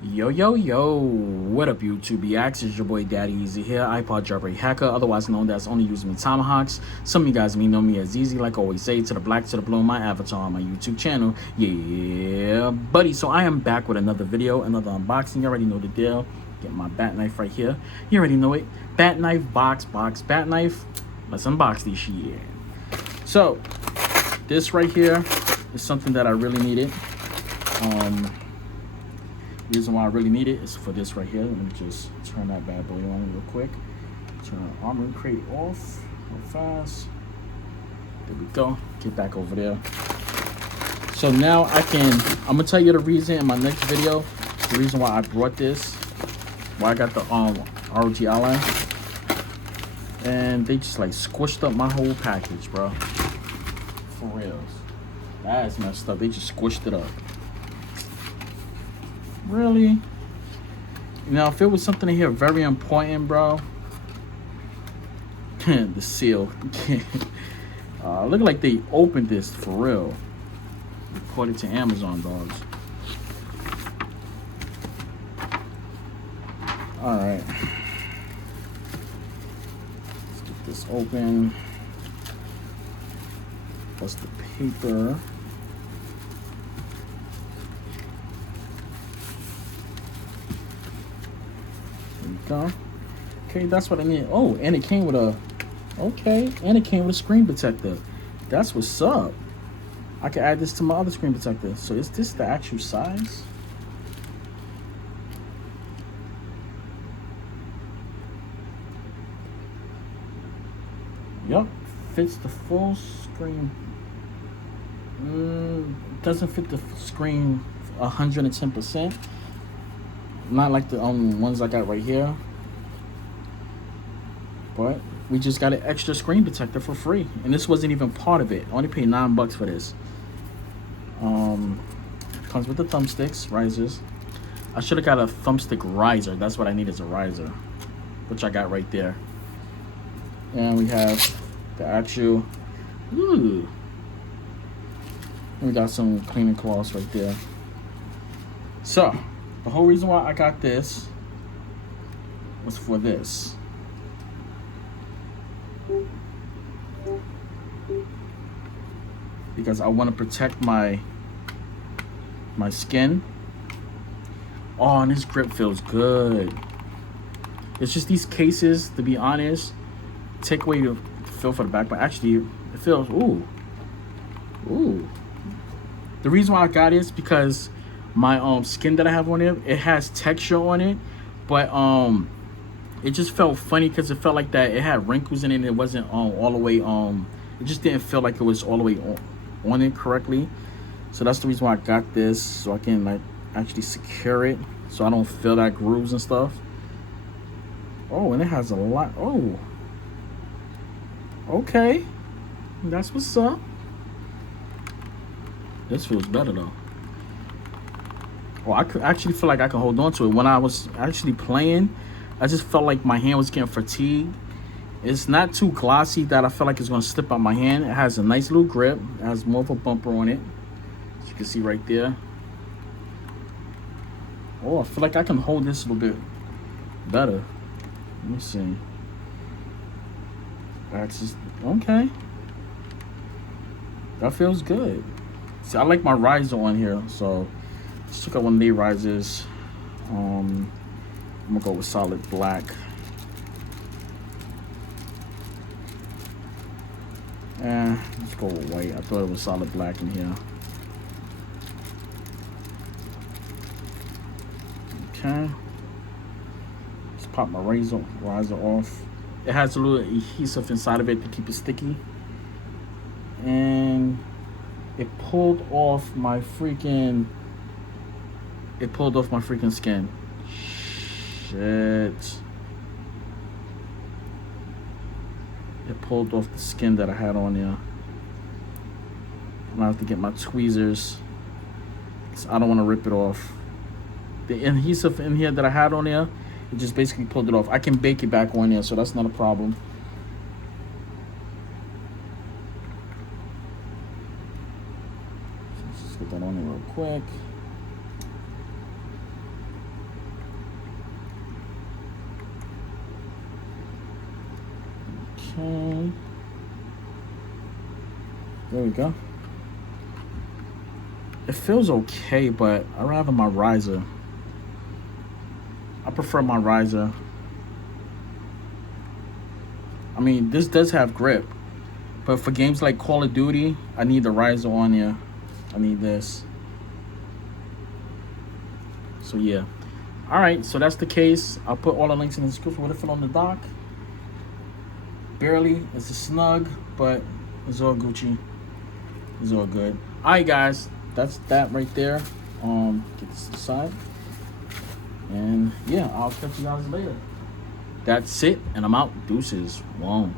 Yo, yo, yo, what up, YouTube? It's your boy Daddy Easy here, iPod jailbreak hacker, otherwise known as only using me tomahawks. Some of you guys may know me as Easy, like I always say, to the black, to the blue, my avatar on my YouTube channel. Yeah, buddy. So I am back with another video, another unboxing. You already know the deal. Get my bat knife right here. You already know it. Bat knife, box, bat knife. Let's unbox this shit. So, this right here is something that I really needed. Reason why I really need it is for this right here. Let me just turn that bad boy on real quick. Turn the armor crate off real fast. There we go. Get back over there. So now I'm gonna tell you the reason in my next video. The reason why I brought this, why I got the ROG Ally, and they just like squished up my whole package, bro. For reals, that is messed up. They just squished it up. Really? Now, if it was something in here very important, bro. The seal. Look like they opened this for real. Reported to Amazon, dogs. Alright. Let's get this open. What's the paper? Go. Okay, that's what I need. Oh, and it came with a screen protector. That's what's up. I can add this to my other screen protector. So is this the actual size? Yup, fits the full screen. Doesn't fit the screen 110%. Not like the ones I got right here, but we just got an extra screen protector for free, and this wasn't even part of it. I only paid $9 for this. Comes with the thumbsticks, risers. I should have got a thumbstick riser. That's what I need, is a riser, which I got right there. And we have the actual. And we got some cleaning cloths right there. So the whole reason why I got this was for this. Because I want to protect my skin. Oh, and this grip feels good. It's just these cases, to be honest, take away the feel for the back, but actually it feels, ooh. The reason why I got it is because my skin that I have on it has texture on it, but it just felt funny because it felt like that it had wrinkles in it and it wasn't all the way it just didn't feel like it was all the way on it correctly. So that's the reason why I got this, so I can like actually secure it so I don't feel that grooves and stuff. Oh, and it has a lot. Oh, okay, that's what's up. This feels better though. Oh, I could actually feel like I can hold on to it. When I was actually playing, I just felt like my hand was getting fatigued. It's not too glossy that I feel like it's going to slip out my hand. It has a nice little grip. It has more of a bumper on it, as you can see right there. Oh, I feel like I can hold this a little bit better. Let me see. That's just okay. That feels good. See, I like my riser on here, so let's check out one of the risers. I'm gonna go with solid black. Let's go with white. I thought it was solid black in here. Okay. Let's pop my riser off. It has a little adhesive inside of it to keep it sticky. And it pulled off my freaking skin. Shit. It pulled off the skin that I had on there. I'm gonna have to get my tweezers, because I don't want to rip it off. The adhesive in here that I had on there, it just basically pulled it off. I can bake it back on there, so that's not a problem. Let's just get that on there real quick. Okay. There we go. It feels okay, but I'd rather my riser. I prefer my riser. I mean, this does have grip, but for games like Call of Duty, I need the riser on here. I need this. So yeah. All right, so that's the case. I'll put all the links in the description. What it fit on the dock? Barely. It's a snug, but it's all Gucci. It's all good. All right, guys. That's that right there. Get this aside. And yeah, I'll catch you guys later. That's it, and I'm out. Deuces. Wow.